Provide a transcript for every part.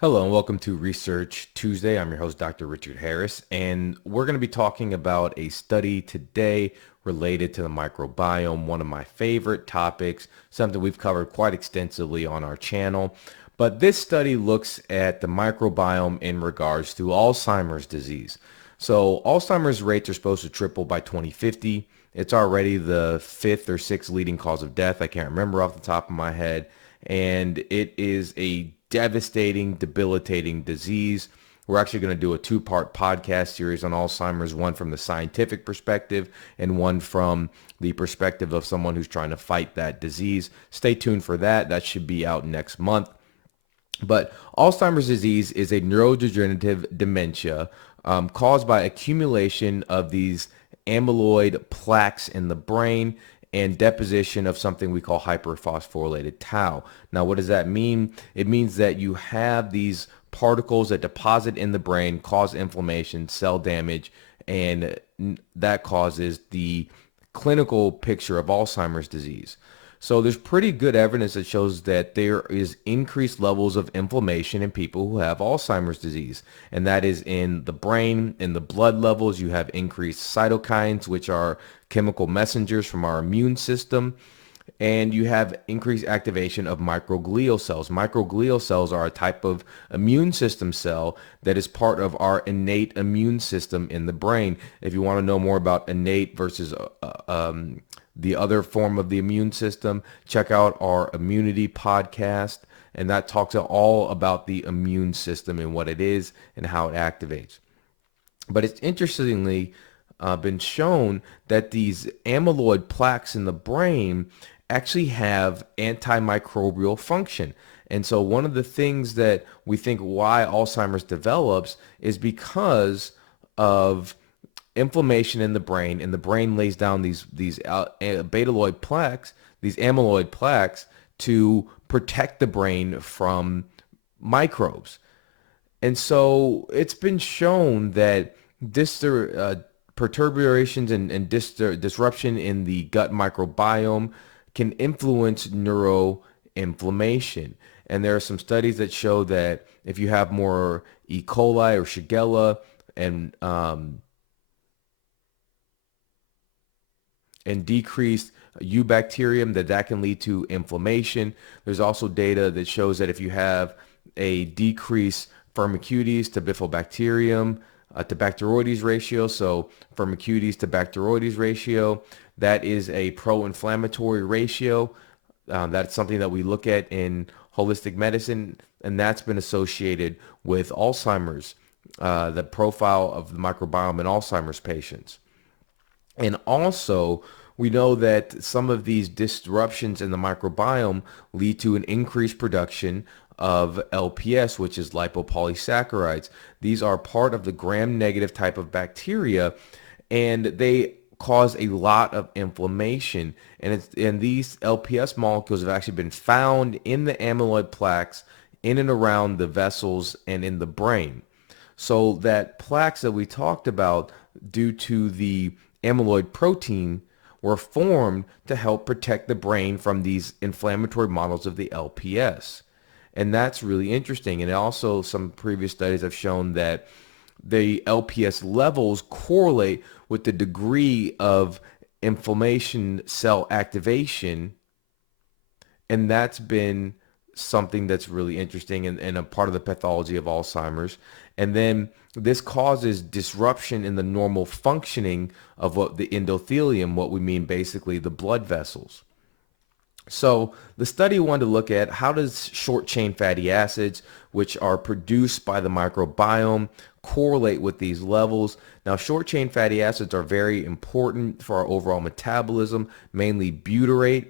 Hello and welcome to Research Tuesday. I'm your host, Dr. Richard Harris, and we're going to be talking about a study today related to the microbiome, one of my favorite topics, something we've covered quite extensively on our channel. But this study looks at the microbiome in regards to Alzheimer's disease. So Alzheimer's rates are supposed to triple by 2050. It's already the fifth or sixth leading cause of death. I can't remember off the top of my head. And it is a devastating, debilitating disease. We're actually going to do a two-part podcast series on Alzheimer's, one from the scientific perspective and one from the perspective of someone who's trying to fight that disease. Stay tuned for that. That should be out next month. But Alzheimer's disease is a neurodegenerative dementia caused by accumulation of these amyloid plaques in the brain and deposition of something we call hyperphosphorylated tau. Now, what does that mean? It means that you have these particles that deposit in the brain, cause inflammation, cell damage, and that causes the clinical picture of Alzheimer's disease. So there's pretty good evidence that shows that there is increased levels of inflammation in people who have Alzheimer's disease. And that is in the brain, in the blood levels. You have increased cytokines, which are chemical messengers from our immune system. And you have increased activation of microglial cells. Microglial cells are a type of immune system cell that is part of our innate immune system in the brain. If you want to know more about innate versus the other form of the immune system, check out our immunity podcast. And that talks all about the immune system and what it is and how it activates. But it's interestingly been shown that these amyloid plaques in the brain actually have antimicrobial function. And so one of the things that we think why Alzheimer's develops is because of inflammation in the brain, and the brain lays down these betaloid plaques, these amyloid plaques, to protect the brain from microbes. And so it's been shown that this perturbations and disruption in the gut microbiome can influence neuroinflammation. And there are some studies that show that if you have more E. coli or Shigella and decreased eubacterium, that can lead to inflammation. There's also data that shows that if you have a decreased Firmicutes to Bifidobacterium to Bacteroides ratio, so Firmicutes to Bacteroides ratio, that is a pro-inflammatory ratio. That's something that we look at in holistic medicine, and that's been associated with Alzheimer's, the profile of the microbiome in Alzheimer's patients. And also, we know that some of these disruptions in the microbiome lead to an increased production of LPS, which is lipopolysaccharides. These are part of the gram-negative type of bacteria, and they cause a lot of inflammation. And these LPS molecules have actually been found in the amyloid plaques in and around the vessels and in the brain. So that plaques that we talked about due to the amyloid protein were formed to help protect the brain from these inflammatory models of the LPS. And that's really interesting. And also some previous studies have shown that the LPS levels correlate with the degree of inflammation cell activation. And that's been something that's really interesting and a part of the pathology of Alzheimer's. And then this causes disruption in the normal functioning of what the endothelium, what we mean basically the blood vessels. So the study wanted to look at how does short chain fatty acids, which are produced by the microbiome, correlate with these levels. Now, short chain fatty acids are very important for our overall metabolism, mainly butyrate.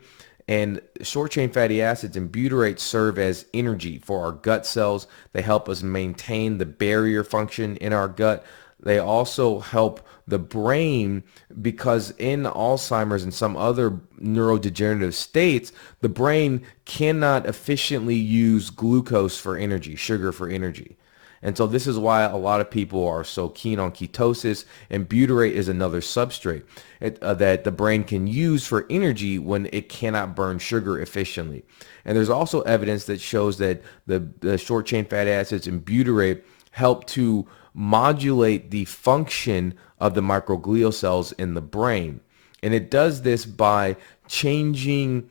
And short chain fatty acids and butyrate serve as energy for our gut cells. They help us maintain the barrier function in our gut. They also help the brain because in Alzheimer's and some other neurodegenerative states, the brain cannot efficiently use glucose for energy, sugar for energy. And so this is why a lot of people are so keen on ketosis, and butyrate is another substrate that the brain can use for energy when it cannot burn sugar efficiently. And there's also evidence that shows that the short chain fatty acids and butyrate help to modulate the function of the microglial cells in the brain. And it does this by changing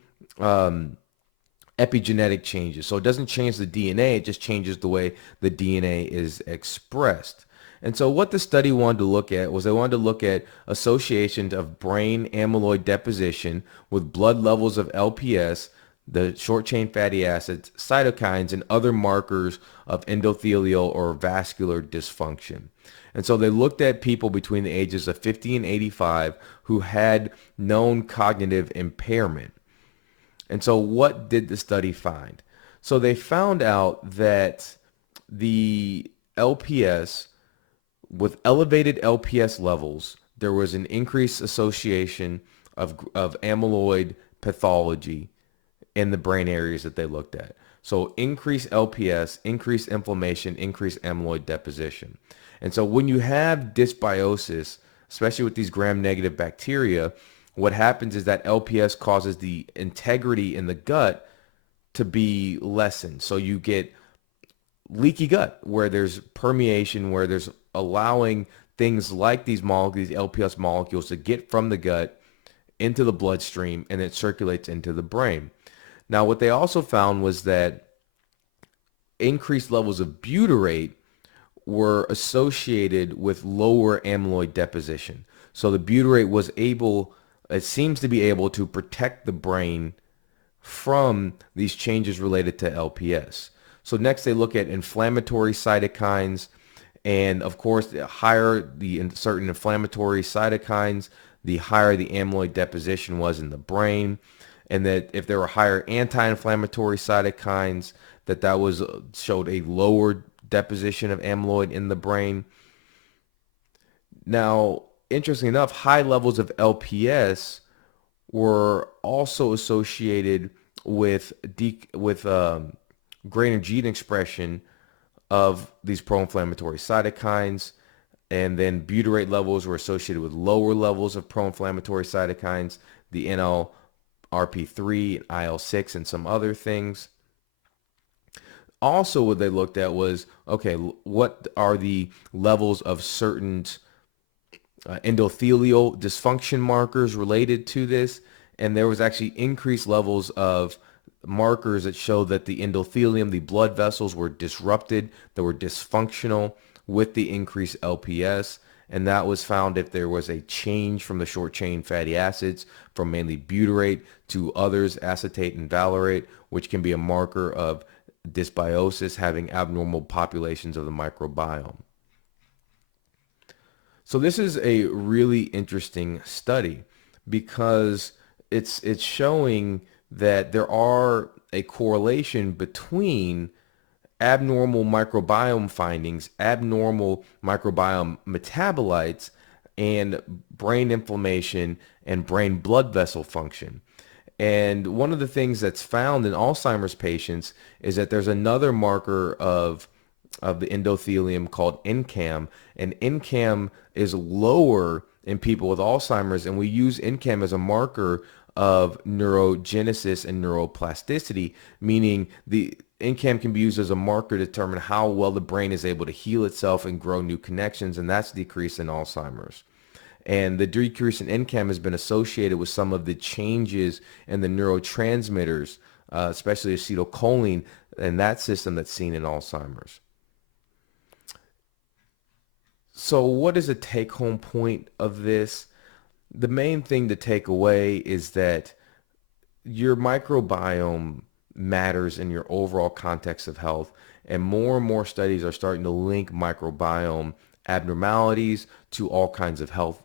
epigenetic changes. So it doesn't change the DNA, it just changes the way the DNA is expressed. And so what the study wanted to look at was they wanted to look at associations of brain amyloid deposition with blood levels of LPS, the short chain fatty acids, cytokines, and other markers of endothelial or vascular dysfunction. And so they looked at people between the ages of 50 and 85 who had known cognitive impairment. And so what did the study find? So they found out that the LPS, with elevated LPS levels, there was an increased association of amyloid pathology in the brain areas that they looked at. So increased LPS, increased inflammation, increased amyloid deposition. And so when you have dysbiosis, especially with these gram-negative bacteria, what happens is that LPS causes the integrity in the gut to be lessened. So you get leaky gut where there's permeation, where there's allowing things like these LPS molecules to get from the gut into the bloodstream, and it circulates into the brain. Now, what they also found was that increased levels of butyrate were associated with lower amyloid deposition. So the butyrate was able, it seems to be able to protect the brain from these changes related to LPS. So next they look at inflammatory cytokines, and of course the higher the certain inflammatory cytokines, the higher the amyloid deposition was in the brain, and that if there were higher anti-inflammatory cytokines, that was showed a lower deposition of amyloid in the brain. Now, interestingly enough, high levels of LPS were also associated with greater gene expression of these pro-inflammatory cytokines, and then butyrate levels were associated with lower levels of pro-inflammatory cytokines, the NLRP3, IL-6, and some other things. Also, what they looked at was, okay, what are the levels of certain endothelial dysfunction markers related to this? And there was actually increased levels of markers that showed that the endothelium, the blood vessels, were disrupted, that were dysfunctional with the increased LPS. And that was found if there was a change from the short chain fatty acids, from mainly butyrate to others, acetate and valerate, which can be a marker of dysbiosis, having abnormal populations of the microbiome. So this is a really interesting study because it's showing that there are a correlation between abnormal microbiome findings, abnormal microbiome metabolites, and brain inflammation and brain blood vessel function. And one of the things that's found in Alzheimer's patients is that there's another marker of the endothelium called NCAM, and NCAM is lower in people with Alzheimer's, and we use NCAM as a marker of neurogenesis and neuroplasticity, meaning the NCAM can be used as a marker to determine how well the brain is able to heal itself and grow new connections, and that's decreased in Alzheimer's. And the decrease in NCAM has been associated with some of the changes in the neurotransmitters, especially acetylcholine, and that system that's seen in Alzheimer's. So what is a take-home point of this? The main thing to take away is that your microbiome matters in your overall context of health, and more studies are starting to link microbiome abnormalities to all kinds of health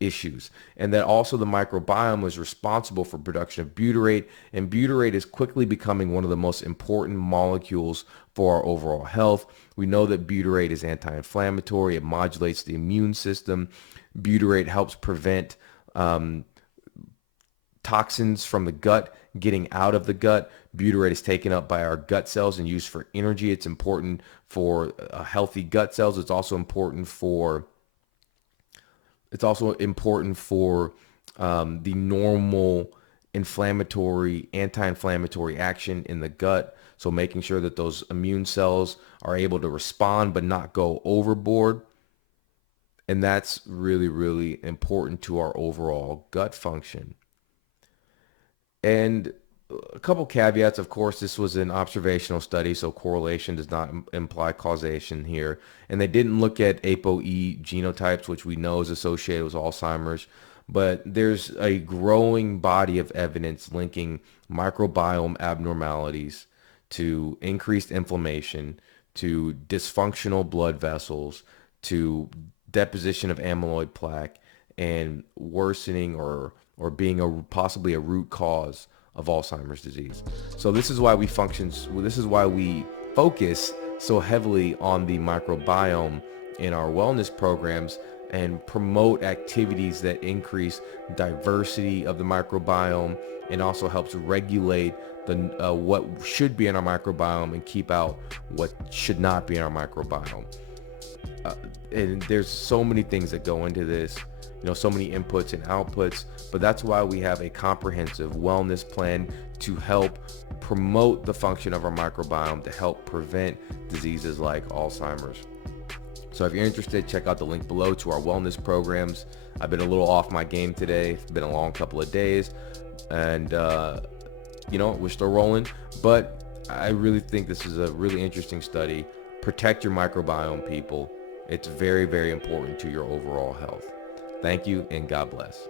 issues, and that also the microbiome is responsible for production of butyrate, and butyrate is quickly becoming one of the most important molecules for our overall health. We know that butyrate is anti-inflammatory, it modulates the immune system. Butyrate helps prevent toxins from the gut getting out of the gut. Butyrate is taken up by our gut cells and used for energy. It's important for healthy gut cells. It's also important for the normal anti-inflammatory action in the gut. So making sure that those immune cells are able to respond but not go overboard. And that's really, really important to our overall gut function. And a couple caveats, of course, this was an observational study, so correlation does not imply causation here. And they didn't look at ApoE genotypes, which we know is associated with Alzheimer's. But there's a growing body of evidence linking microbiome abnormalities to increased inflammation, to dysfunctional blood vessels, to deposition of amyloid plaque, and worsening or being possibly a root cause of Alzheimer's disease. So this is why we focus so heavily on the microbiome in our wellness programs and promote activities that increase diversity of the microbiome and also helps regulate what should be in our microbiome and keep out what should not be in our microbiome. And there's so many things that go into this, so many inputs and outputs, but that's why we have a comprehensive wellness plan to help promote the function of our microbiome to help prevent diseases like Alzheimer's. So if you're interested, check out the link below to our wellness programs. I've been a little off my game today. It's been a long couple of days, and we're still rolling, but I really think this is a really interesting study. Protect your microbiome, people. It's very, very important to your overall health. Thank you, and God bless.